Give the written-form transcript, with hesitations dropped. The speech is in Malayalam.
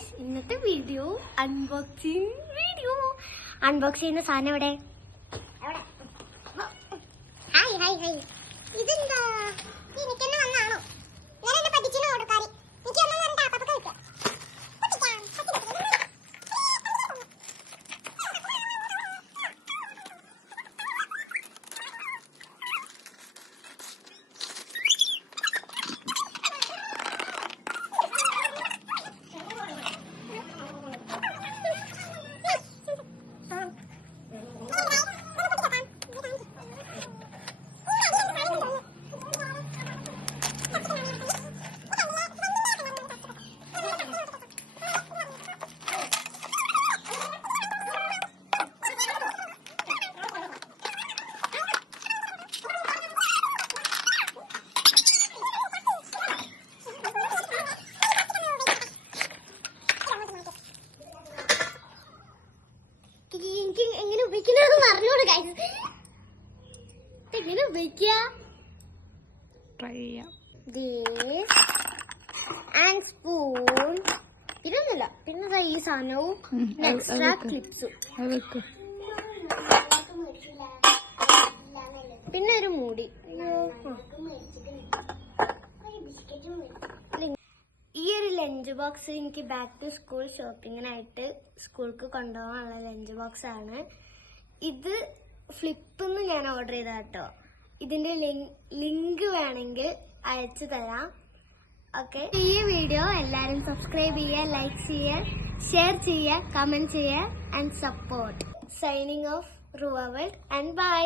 ഗൈസ്, ഇന്നത്തെ വീഡിയോ അൺബോക്സിംഗ് വീഡിയോ. അൺബോക്സ് ചെയ്യുന്ന സാധനം എവിടെ? Hi hi hi. ഇതെന്താ? എനിക്കെന്നെ വന്നാണോ? ഞാൻ എന്നെ പഠിക്കുന്ന ഓടക്കാരി. എനിക്ക് ഒന്നും വരണ്ട, പാപ്പ കഴിക്കാം. എങ്ങനെ ഉപയോഗിക്കണമെന്ന് പറഞ്ഞോളൂ ഗൈസ്. എങ്ങനെ ഉപയോഗിക്കുക? ട്രൈ ചെയ്യാം. And spoon. ഇതൊന്നുമില്ല, പിന്നെ ഈ സാധനവും എക്സ്ട്രാ ക്ലിപ്സും, പിന്നെ ഒരു മൂടി. ഈ ഒരു ലഞ്ച് ബോക്സ് എനിക്ക് ബാക്ക് ടു സ്കൂൾ ഷോപ്പിങ്ങിനായിട്ട് സ്കൂൾക്ക് കൊണ്ടുപോകാനുള്ള ലഞ്ച് ബോക്സ് ആണ്. ഇത് ഫ്ലിപ്പിന്ന് ഞാൻ ഓർഡർ ചെയ്ത കേട്ടോ. ഇതിന്റെ ലിങ്ക് വേണമെങ്കിൽ അയച്ചു തരാം. ഓക്കെ, ഈ വീഡിയോ എല്ലാവരും സബ്സ്ക്രൈബ് ചെയ്യുക, ലൈക്ക് ചെയ്യുക, ഷെയർ ചെയ്യുക, കമന്റ് ചെയ്യുക and support. Signing off Ruva world and by.